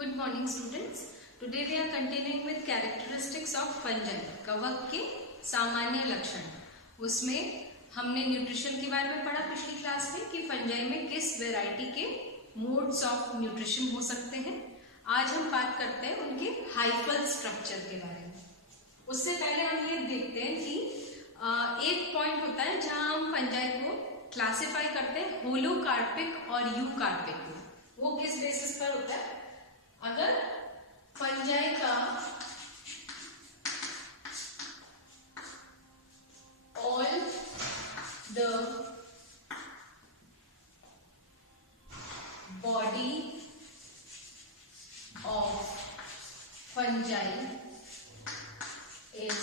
Good morning students. Today we are continuing with characteristics of fungi. कवक के सामान्य लक्षण. उसमें हमने न्यूट्रिशन के बारे में पढ़ा पिछली क्लास में कि फंजाई में किस वैरायटी के मोड्स ऑफ न्यूट्रिशन हो सकते हैं. आज हम बात करते हैं उनके हाइफल स्ट्रक्चर के बारे में. उससे पहले हम ये देखते हैं कि एक पॉइंट होता है जहां हम फंजाई को क्लासिफाई करते हैं होलोकार्पिक और यूकार्पिक में. वो किस बेसिस पर होता है? अगर फंजाई का all the body of fungi is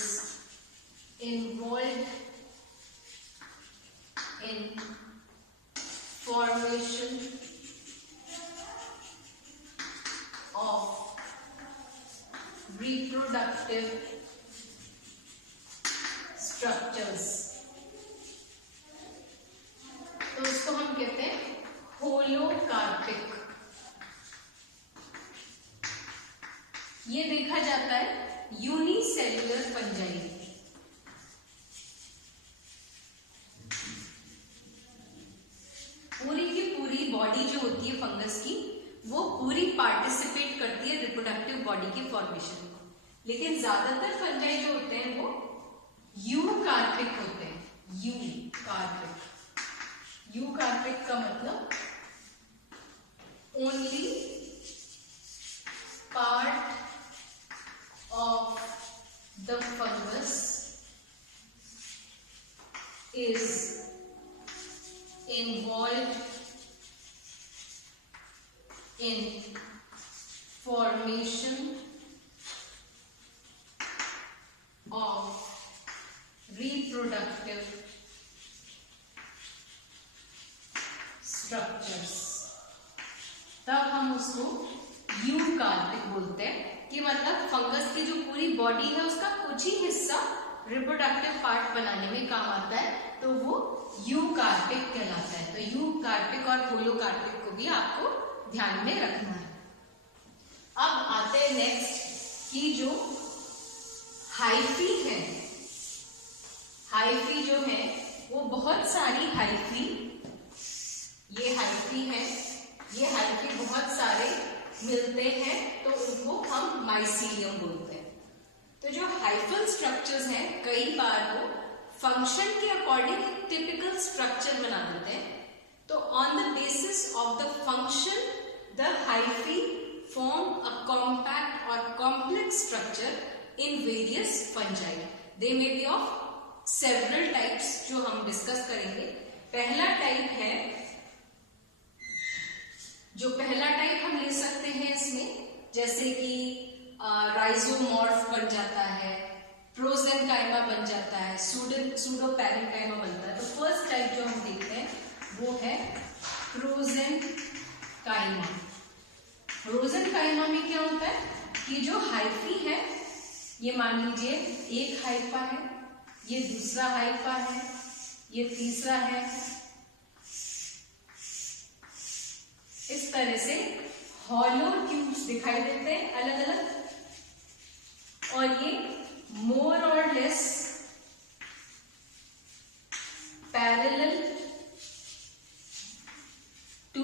involved in formation of reproductive structures. तो इसको हम कहते हैं होलोकार्पिक. ये देखा जाता है यूनिसेल्युलर फंजाई. पूरी की पूरी बॉडी जो होती है फंगस की वो पूरी पार्टिसिपेट करती है रिप्रोडक्टिव बॉडी के फॉर्मेशन में. लेकिन ज्यादातर फंजाई जो होते हैं वो यूकार्पिक होते हैं. यूकार्पिक का मतलब only part of the fungus is involved in formation of reproductive structures. तब हम उसको यूकार्पिक बोलते हैं कि मतलब फंगस की जो पूरी बॉडी है उसका कुछ ही हिस्सा रिप्रोडक्टिव पार्ट बनाने में काम आता है, तो वो यूकार्पिक कहलाता है. तो यूकार्पिक और होलोकार्पिक को भी आपको ध्यान में रखना है. अब आते हैं नेक्स्ट कि जो हाइफी है. हाइफी जो है वो बहुत सारी हाइफी, ये हाइफी है, ये हाइफी बहुत सारे मिलते हैं तो उनको हम माइसीलियम बोलते हैं. तो जो हाइफल स्ट्रक्चर्स हैं कई बार वो फंक्शन के अकॉर्डिंग एक टिपिकल स्ट्रक्चर बना देते हैं. तो on the basis of the function the hyphae form a compact और complex structure in various fungi. They may be of several types जो हम डिस्कस करेंगे. पहला टाइप है, जो पहला टाइप हम ले सकते हैं इसमें, जैसे कि राइजोमॉर्फ बन जाता है, प्रोजेनकाइमा बन जाता है, सूडोपैरेन्काइमा बनता है. तो फर्स्ट टाइप जो हम देखते हैं वो है प्रोजेनकाइमा. प्रोजेनकाइमा में क्या होता है कि जो हाइफी है, ये मान लीजिए एक हाइफा है, ये दूसरा हाइफा है, ये तीसरा है. इस तरह से हॉलो ट्यूब्स दिखाई देते हैं अलग अलग, और ये more or less parallel to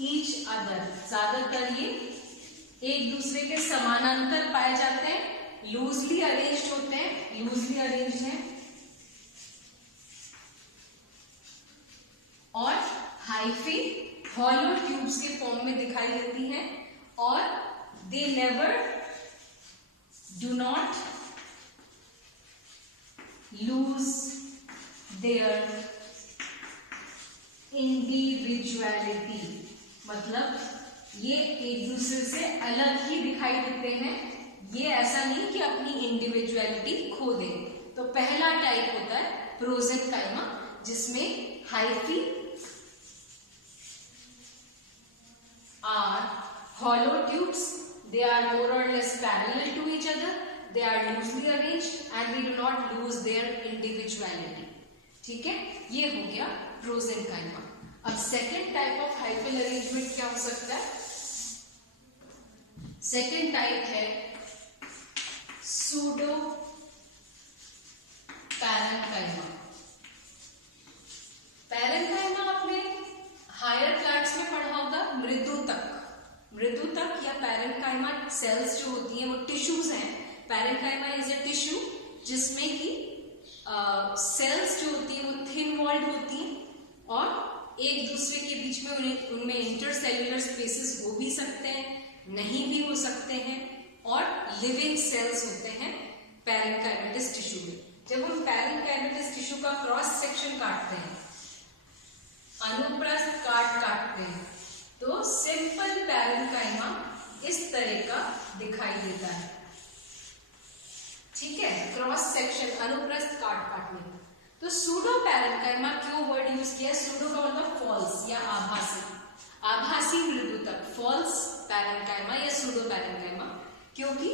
each other. ज्यादातर ये एक दूसरे के समानांतर पाए जाते हैं, लूजली अरेंज्ड होते हैं, लूजली अरेंज्ड हैं, और हाइफी हॉलो ट्यूब्स के फॉर्म में दिखाई देती हैं. और they never do not lose their individuality. मतलब ये एक दूसरे से अलग ही दिखाई देते हैं. ये ऐसा नहीं कि अपनी इंडिविजुअलिटी खो दे. तो पहला टाइप होता है प्रोजेनकाइमा, जिसमें hyphae are hollow tubes. They are more or less parallel to each other. They are loosely arranged and they do not lose their individuality. ठीक है, ये हो गया प्रोजेनकाइमा. अब second type of hyphal arrangement क्या हो सकता है? सेकेंड टाइप है सूडो पैरेन्काइमा। पैरेन्काइमा आपने हायर प्लांट्स में पढ़ा होगा, मृदुतक या पैरेन्काइमा सेल्स जो होती हैं वो टिश्यूज हैं। पैरेन्काइमा इज अ टिश्यू जिसमें कि सेल्स जो होती है वो थिन वॉल्ड होती हैं और एक दूसरे के बीच में उनमें इंटरसेल्युलर स्पेसेस हो भी सकते हैं, नहीं भी हो सकते हैं, और लिविंग सेल्स होते हैं पैरेन्काइमेटस टिश्यू में। जब हम पैरेन्काइमेटस टिश्यू का क्रॉस सेक्शन काटते हैं, अनुप्रस्थ काटते हैं, तो सिंपल पैरेन्काइमा इस तरह का दिखाई देता है। ठीक है, क्रॉस सेक्शन अनुप्रस्थ काटने का। तो सूडो पैरेन्काइमा क्यों वर्ड यूज किया? सूडो का मतलब फॉल्स या आभासी मृदुतक, फॉल्स पैरेन्काइमा या सूडो पैरेन्काइमा, क्योंकि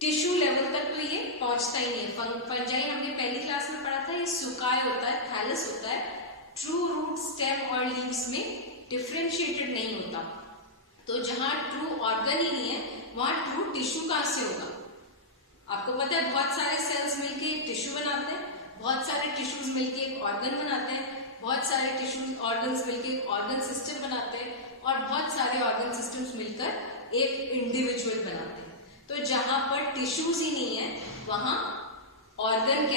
टिश्यू लेवल तक तो ये पहुंचता ही नहीं। फंजाई हमने पहली क्लास में पढ़ा था, ये सुकाय होता है, थैलस होता है, ट्रू रूट, स्टेम और लीव्स में डिफरेंशिएटेड नहीं होता। तो जहां ट्रू ऑर्गन ही नहीं है वहां ट्रू टिश्यू कहां से होगा? आपको पता है बहुत सारे सेल्स मिलके एक टिश्यू बनाते हैं, बहुत सारे टिश्यूज मिलके एक ऑर्गन बनाते हैं, बहुत सारे टिश्यूज ऑर्गन्स मिलके एक ऑर्गन सिस्टम बनाते हैं, और बहुत सारे ऑर्गन सिस्टम्स मिलकर एक इंडिविजुअल बनाते हैं। तो जहां पर टिश्यूज ही नहीं है वहां ऑर्गन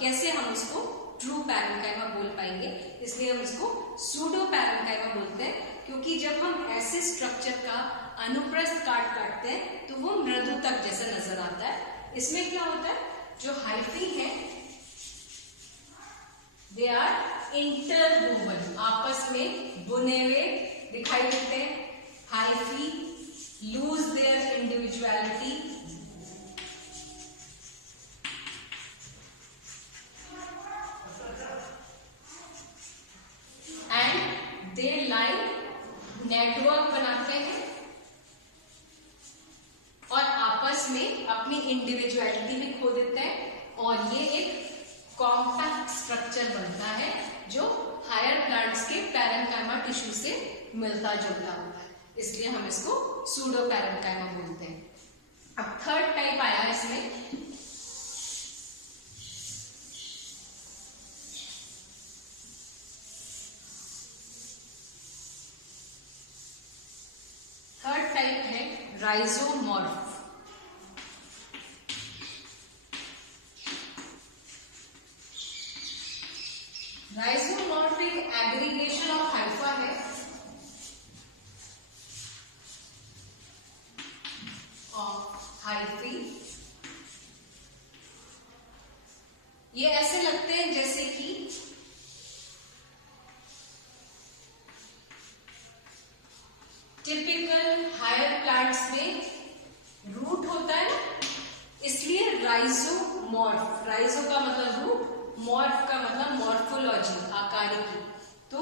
कैसे हम उसको ट्रू पैरेन्काइमा बोल पाएंगे? इसलिए हम इसको सूडो पैरेन्काइमा बोलते हैं, क्योंकि जब हम ऐसे स्ट्रक्चर का अनुप्रस्थ काटते हैं तो वो मृदुतक जैसा नजर आता है। इसमें क्या होता है, जो हाइफी है दे आर इंटरवोवन, आपस में बुने हुए दिखाई देते हैं। Hyphae lose their individuality and they line network बनाते हैं और आपस में अपनी इंडिविजुअलिटी में खो देते हैं, और ये एक कॉम्पैक्ट स्ट्रक्चर बनता है जो हायर प्लांट्स के पैरेन्काइमा टिश्यू से मिलता जुलता होता है। इसलिए हम इसको सूडो पैरेन्काइमा बोलते हैं। अब थर्ड टाइप आया इसमें, थर्ड टाइप है राइजोमॉर्फ। राइजोमॉर्फ एक एग्रीगेशन ऑफ हाइफा है हाइफी। ये ऐसे लगते हैं जैसे कि टिपिकल हायर प्लांट्स में रूट होता है ना, इसलिए राइजोमॉर्फ, राइजो का मतलब रूट, मॉर्फ का मतलब मॉर्फोलॉजी, आकारिकी। तो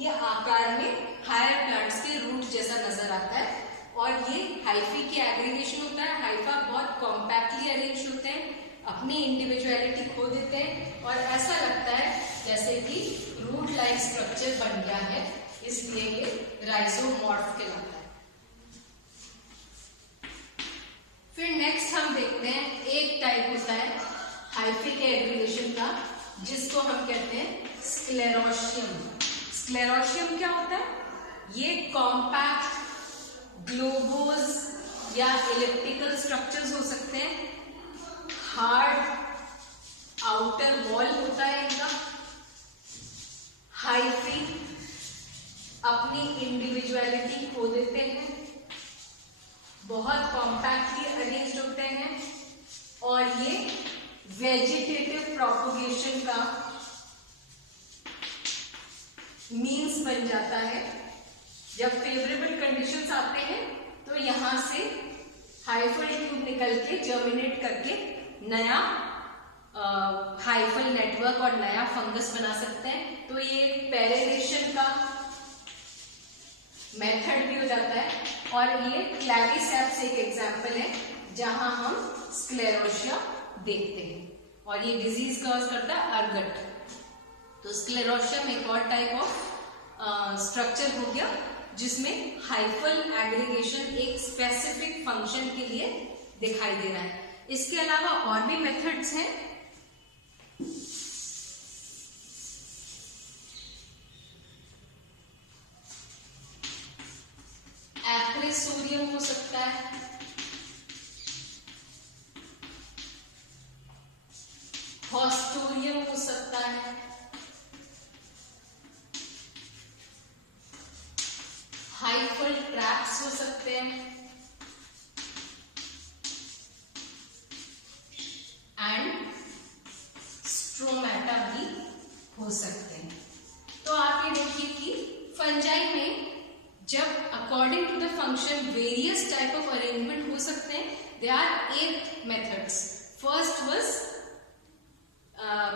ये आकार में हायर प्लांट्स के रूट जैसा नजर आता है, और ये हाइफी की एग्रीगेशन होता है। हाइफा बहुत कॉम्पैक्टली अरेंज होते हैं, अपनी इंडिविजुअलिटी खो देते हैं, और ऐसा लगता है जैसे कि रूट लाइक स्ट्रक्चर बन गया है, इसलिए ये राइजोमॉर्फ कहलाता है। फिर नेक्स्ट हम देखते हैं, एक टाइप होता है हाइफी के एग्रीगेशन का जिसको हम कहते हैं स्क्लेरोशियम। स्क्लेरोशियम क्या होता है? ये कॉम्पैक्ट ग्लोबोज या इलिप्टिकल स्ट्रक्चर्स हो सकते हैं। हार्ड आउटर वॉल होता है इनका। हाइफी अपनी इंडिविजुअलिटी खो देते हैं, बहुत कॉम्पैक्टली अरेंज्ड होते हैं, और ये वेजिटेटिव प्रोपोगेशन का मीन्स बन जाता है। जब फेवरेबल कंडीशंस आते हैं तो यहां से हाइफल ट्यूब निकल के जर्मिनेट करके नया हाइफल नेटवर्क और नया फंगस बना सकते हैं। तो ये एक पेरेनेशन का मेथड भी हो जाता है, और ये क्लैविसेप्स एक एग्जाम्पल है जहां हम स्क्लेरोशिया देखते हैं, और ये डिजीज कॉज करता है अर्गट। तो स्क्लेरोशियम एक और टाइप ऑफ स्ट्रक्चर हो गया जिसमें हाइफल एग्रीगेशन एक स्पेसिफिक फंक्शन के लिए दिखाई दे रहा है। इसके अलावा और भी मेथड्स हैं। एक्रेसोरियम हो सकता है, हॉस्टोरियम हो सकता है, हाइफल ट्रैप्स हो सकते हैं एंड स्ट्रोमेटा भी हो सकते हैं। तो आप ये देखिए कि फंजाई में जब according to the function various type of arrangement हो सकते हैं। They are 8 methods. First was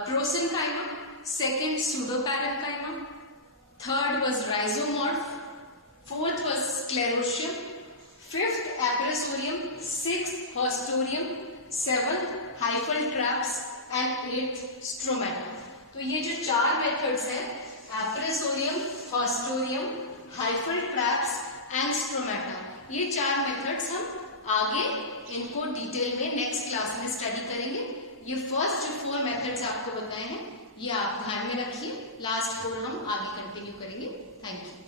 prosenchyma, second pseudoparenchyma, third was rhizomorph, fourth was sclerotium, fifth acrosorium, sixth hostorium, seventh hyphal traps and eighth stromata। तो ये जो 4 methods हैं, acrosorium, hostorium, hyphal traps and stromata, ये 4 methods हम आगे इनको detail में next class में स्टडी करेंगे। ये फर्स्ट जो 4 मेथड्स आपको बताए हैं ये आप ध्यान में रखिए। लास्ट 4 हम आगे कंटिन्यू करेंगे। Thank you.